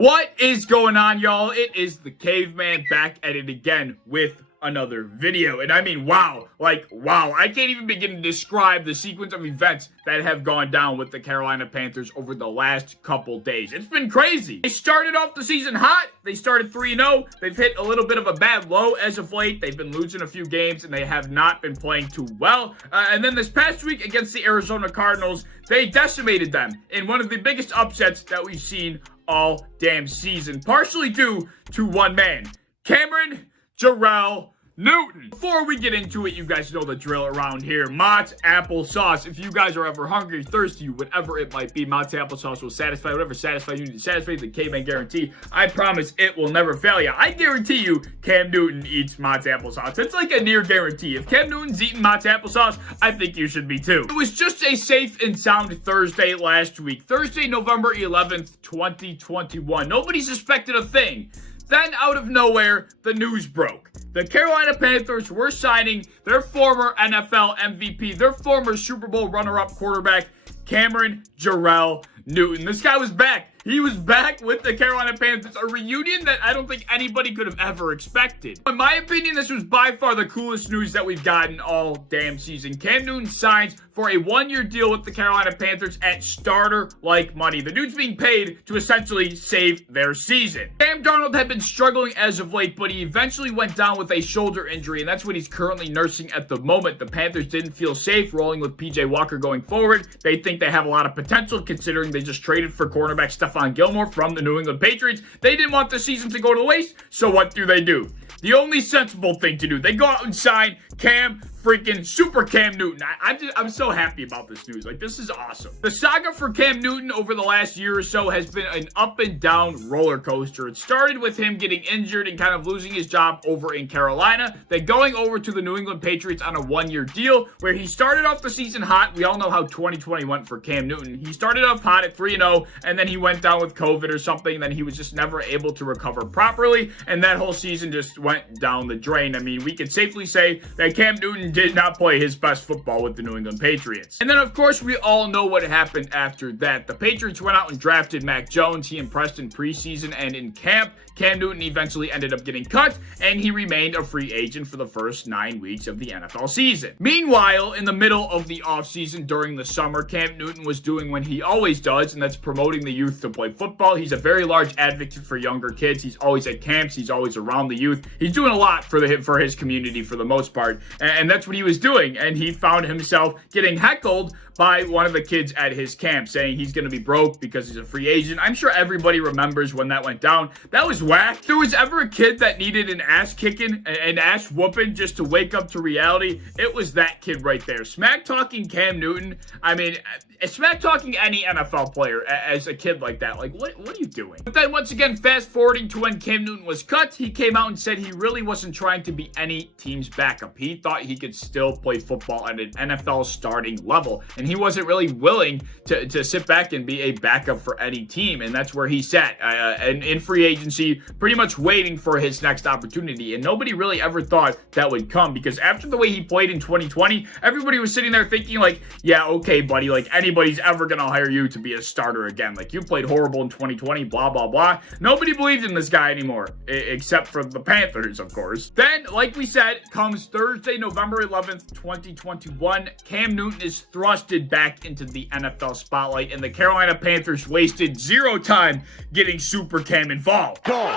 What is going on, y'all? It is the Caveman back at it again with another video. And I mean, wow. I can't even begin to describe the sequence of events that have gone down with the Carolina Panthers over the last couple days. It's been crazy. They started off the season hot. They started 3-0. They've hit a little bit of a bad low as of late. They've been losing a few games, and they have not been playing too well. And then this past week against the Arizona Cardinals, they decimated them in one of the biggest upsets that we've seen all damn season, partially due to one man, Cameron Jarrell Newton. Before we get into it, you guys know the drill around here. Mott's applesauce. If you guys are ever hungry, thirsty, whatever it might be, Mott's applesauce will satisfy whatever satisfy you need to satisfy. The Caveman guarantee. I promise it will never fail you. I guarantee you Cam Newton eats Mott's applesauce. It's like a near guarantee. If Cam Newton's eating Mott's applesauce, I think you should be too. It was just a safe and sound Thursday last week. Thursday, November 11th, 2021. Nobody suspected a thing. Then, out of nowhere, the news broke. The Carolina Panthers were signing their former NFL MVP, their former Super Bowl runner-up quarterback, Cameron Jarrell Newton. This guy was back. He was back with the Carolina Panthers, a reunion that I don't think anybody could have ever expected. In my opinion, this was by far the coolest news that we've gotten all damn season. Cam Newton signs for a one-year deal with the Carolina Panthers at starter-like money. The dude's being paid to essentially save their season. Sam Darnold had been struggling as of late, but he eventually went down with a shoulder injury, and that's what he's currently nursing at the moment. The Panthers didn't feel safe rolling with PJ Walker going forward. They think they have a lot of potential considering they just traded for cornerback Stephon Gilmore from the New England Patriots. They didn't want the season to go to waste, so what do? The only sensible thing to do, they go out and sign Cam freaking SuperCam Newton. I'm so happy about this news. This is awesome. The saga for Cam Newton over the last year or so has been an up and down roller coaster. It started with him getting injured and kind of losing his job over in Carolina, then going over to the New England Patriots on a one-year deal where he started off the season hot. We all know how 2020 went for Cam Newton. He started off hot at 3-0, and then he went down with COVID or something, and then he was just never able to recover properly, and that whole season just went down the drain. I mean, we could safely say that Cam Newton did not play his best football with the New England Patriots. And then, of course, we all know what happened after that. The Patriots went out and drafted Mac Jones. He impressed in preseason and in camp. Cam Newton eventually ended up getting cut, and he remained a free agent for the first 9 weeks of the NFL season. Meanwhile, in the middle of the offseason during the summer, Cam Newton was doing what he always does, and that's promoting the youth to play football. He's a very large advocate for younger kids. He's always at camps. He's always around the youth. He's doing a lot for his community for the most part, and that's what he was doing, and he found himself getting heckled by one of the kids at his camp saying he's going to be broke because he's a free agent. I'm sure everybody remembers when that went down. That was whack. If there was ever a kid that needed an ass kicking, an ass whooping just to wake up to reality, it was that kid right there. Smack talking Cam Newton. I mean, smack talking any NFL player as a kid like that. What are you doing? But then once again, fast forwarding to when Cam Newton was cut, he came out and said he really wasn't trying to be any team's backup. He thought he could still play football at an NFL starting level, and he wasn't really willing to sit back and be a backup for any team, and that's where he sat and in free agency, pretty much waiting for his next opportunity. And nobody really ever thought that would come, because after the way he played in 2020, everybody was sitting there thinking yeah, okay, buddy, anybody's ever gonna hire you to be a starter again. You played horrible in 2020, blah, blah, blah. Nobody believed in this guy anymore, except for the Panthers, of course. Then, like we said, comes Thursday, November 11th, 2021. Cam Newton is thrusted back into the NFL spotlight, and the Carolina Panthers wasted zero time getting SuperCam involved. Go.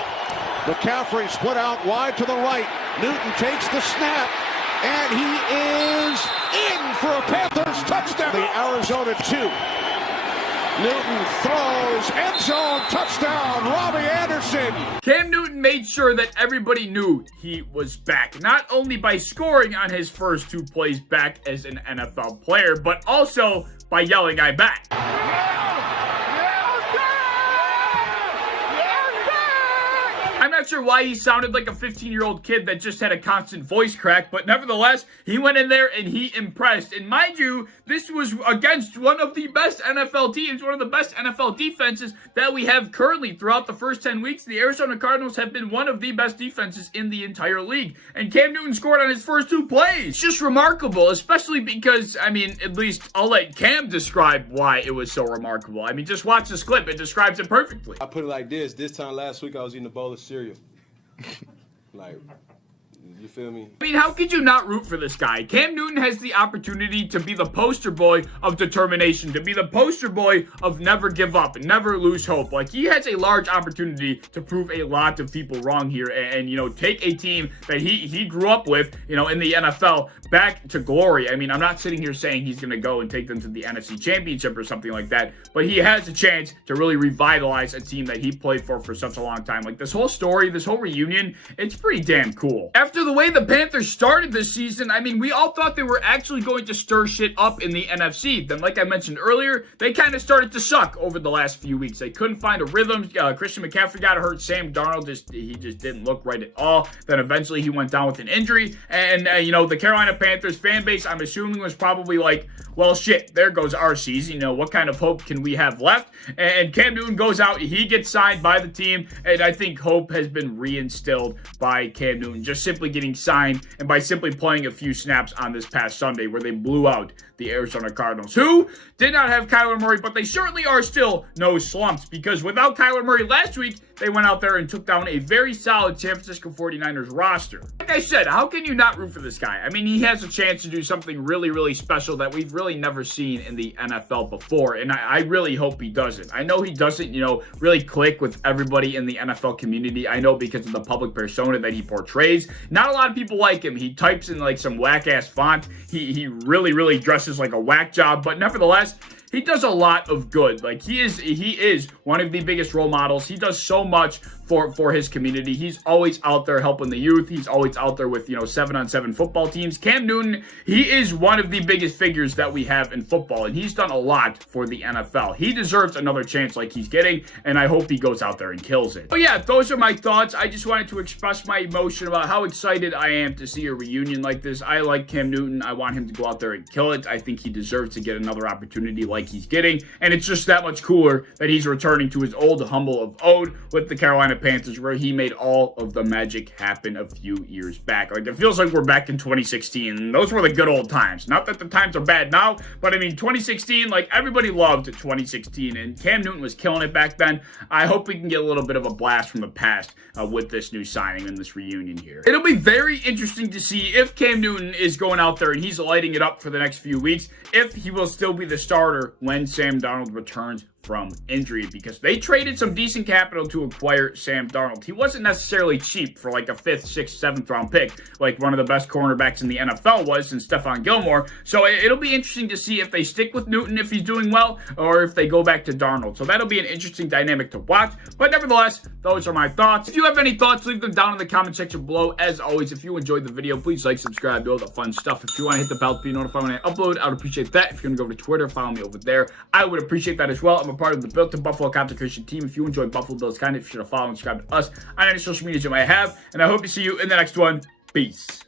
McCaffrey split out wide to the right. Newton takes the snap, and he is in for a Panthers touchdown. The Arizona 2. Newton throws, end zone, touchdown, Robbie Anderson. Cam Newton made sure that everybody knew he was back, not only by scoring on his first 2 plays back as an NFL player, but also by yelling, "I'm back." I'm not not sure why he sounded like a 15-year-old kid that just had a constant voice crack, but nevertheless, he went in there and he impressed. And mind you, this was against one of the best NFL teams, one of the best NFL defenses that we have currently. Throughout the first 10 weeks, the Arizona Cardinals have been one of the best defenses in the entire league. And Cam Newton scored on his first 2 plays. It's just remarkable, especially because, I mean, at least I'll let Cam describe why it was so remarkable. I mean, just watch this clip. It describes it perfectly. I put it like this. This time last week, I was eating a bowl of cereal. Like, you feel me? I mean, how could you not root for this guy? Cam Newton has the opportunity to be the poster boy of determination, to be the poster boy of never give up and never lose hope. Like, he has a large opportunity to prove a lot of people wrong here and you know, take a team that he grew up with, you know, in the NFL back to glory. I mean, I'm not sitting here saying he's going to go and take them to the NFC Championship or something like that, but he has a chance to really revitalize a team that he played for such a long time. Like, this whole story, this whole reunion, it's pretty damn cool. After the way the Panthers started this season, I mean, we all thought they were actually going to stir shit up in the NFC. Then, like I mentioned earlier, they kind of started to suck over the last few weeks. They couldn't find a rhythm. Christian McCaffrey got hurt. Sam Darnold just didn't look right at all. Then eventually he went down with an injury. And, you know, the Carolina Panthers fan base, I'm assuming, was probably like, well, shit, there goes our season. You know, what kind of hope can we have left? And Cam Newton goes out. He gets signed by the team. And I think hope has been reinstilled by Cam Newton, just simply getting signed and by simply playing a few snaps on this past Sunday where they blew out the Arizona Cardinals, who did not have Kyler Murray, but they certainly are still no slumps, because without Kyler Murray last week, they went out there and took down a very solid San Francisco 49ers roster. Like I said, how can you not root for this guy? I mean, he has a chance to do something really, really special that we've really never seen in the NFL before, and I really hope he doesn't. I know he doesn't, you know, really click with everybody in the NFL community. I know because of the public persona that he portrays. Not a lot of people like him. He types in like some whack-ass font. He really dresses like a whack job, but nevertheless, he does a lot of good. Like, he is one of the biggest role models. He does so much for his community. He's always out there helping the youth. He's always out there with, you know, 7-on-7 football teams. Cam Newton, he is one of the biggest figures that we have in football, and he's done a lot for the NFL. He deserves another chance like he's getting, and I hope he goes out there and kills it. But yeah, those are my thoughts. I just wanted to express my emotion about how excited I am to see a reunion like this. I like Cam Newton. I want him to go out there and kill it. I think he deserves to get another opportunity like he's getting, and it's just that much cooler that he's returning to his old humble of ode with the Carolina Panthers, where he made all of the magic happen a few years back. Like, it feels like we're back in 2016, and those were the good old times. Not that the times are bad now, but I mean, 2016, like, everybody loved 2016, and Cam Newton was killing it back then. I hope we can get a little bit of a blast from the past with this new signing and this reunion here. It'll be very interesting to see if Cam Newton is going out there and he's lighting it up for the next few weeks, if he will still be the starter when Sam Darnold returns from injury, because they traded some decent capital to acquire Sam Darnold. He wasn't necessarily cheap for like a 5th, 6th, 7th round pick, like one of the best cornerbacks in the NFL was in Stephon Gilmore. So it'll be interesting to see if they stick with Newton if he's doing well, or if they go back to Darnold. So that'll be an interesting dynamic to watch. But nevertheless, those are my thoughts. If you have any thoughts, leave them down in the comment section below. As always, if you enjoyed the video, please like, subscribe, do all the fun stuff. If you want to hit the bell to be notified when I upload, I would appreciate that. If you're going to go over to Twitter, follow me over there, I would appreciate that as well. I'm a part of the Built to Buffalo content creation team. If you enjoy Buffalo Bills content, be sure to follow and subscribe to us on any social media you might have. And I hope to see you in the next one. Peace.